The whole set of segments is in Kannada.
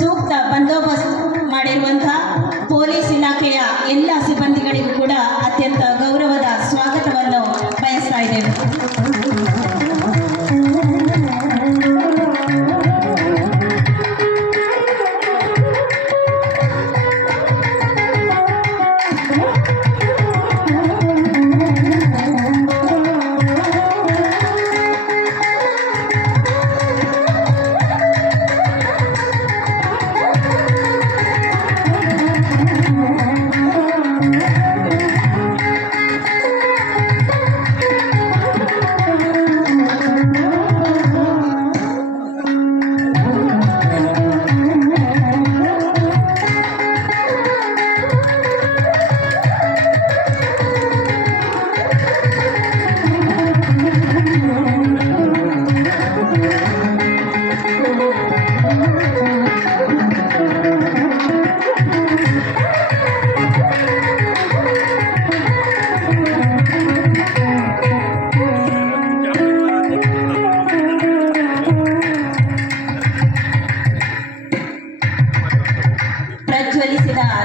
ಸೂಕ್ತ ಬಂದೋಬಸ್ತ್ ಮಾಡಿರುವಂತಹ ಪೊಲೀಸ್ ಇಲಾಖೆಯ ಎಲ್ಲ ಸಿಬ್ಬಂದಿಗಳಿಗೂ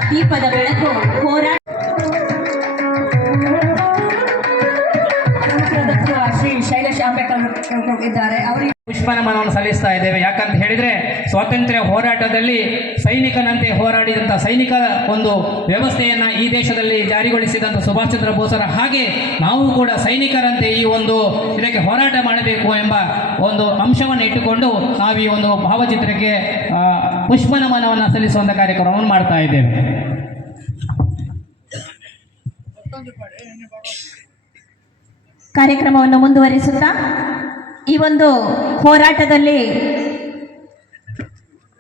ದೀಪದ ಬೆಳಕು ಹೋರಾಟ. ಶ್ರೀ ಶೈಲೇಶ್ ಅಂಬೇಕರ್ ಇದ್ದಾರೆ ಅವರಿಗೆ ಪುಷ್ಪನಮನವನ್ನು ಸಲ್ಲಿಸ್ತಾ ಇದ್ದೇವೆ. ಯಾಕಂತ ಹೇಳಿದರೆ, ಸ್ವಾತಂತ್ರ್ಯ ಹೋರಾಟದಲ್ಲಿ ಸೈನಿಕನಂತೆ ಹೋರಾಡಿದಂಥ ಸೈನಿಕರ ಒಂದು ವ್ಯವಸ್ಥೆಯನ್ನು ಈ ದೇಶದಲ್ಲಿ ಜಾರಿಗೊಳಿಸಿದಂಥ ಸುಭಾಷ್ ಚಂದ್ರ ಬೋಸರ ಹಾಗೆ ನಾವು ಕೂಡ ಸೈನಿಕರಂತೆ ಈ ಒಂದು ಇದಕ್ಕೆ ಹೋರಾಟ ಮಾಡಬೇಕು ಎಂಬ ಒಂದು ಅಂಶವನ್ನು ಇಟ್ಟುಕೊಂಡು ನಾವು ಈ ಒಂದು ಭಾವಚಿತ್ರಕ್ಕೆ ಪುಷ್ಪನಮನವನ್ನು ಸಲ್ಲಿಸುವಂಥ ಕಾರ್ಯಕ್ರಮವನ್ನು ಮಾಡ್ತಾ ಇದ್ದೇವೆ. ಕಾರ್ಯಕ್ರಮವನ್ನು ಮುಂದುವರಿಸುತ್ತಾ? ಈ ಒಂದು ಹೋರಾಟದಲ್ಲಿ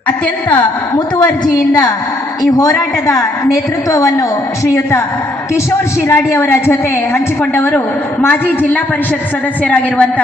ಅತ್ಯಂತ ಮುತುವರ್ಜಿಯಿಂದ ಈ ಹೋರಾಟದ ನೇತೃತ್ವವನ್ನು ಶ್ರೀಯುತ ಕಿಶೋರ್ ಶಿರಾಡಿ ಅವರ ಜೊತೆ ಹಂಚಿಕೊಂಡವರು ಮಾಜಿ ಜಿಲ್ಲಾ ಪರಿಷತ್ ಸದಸ್ಯರಾಗಿರುವಂಥ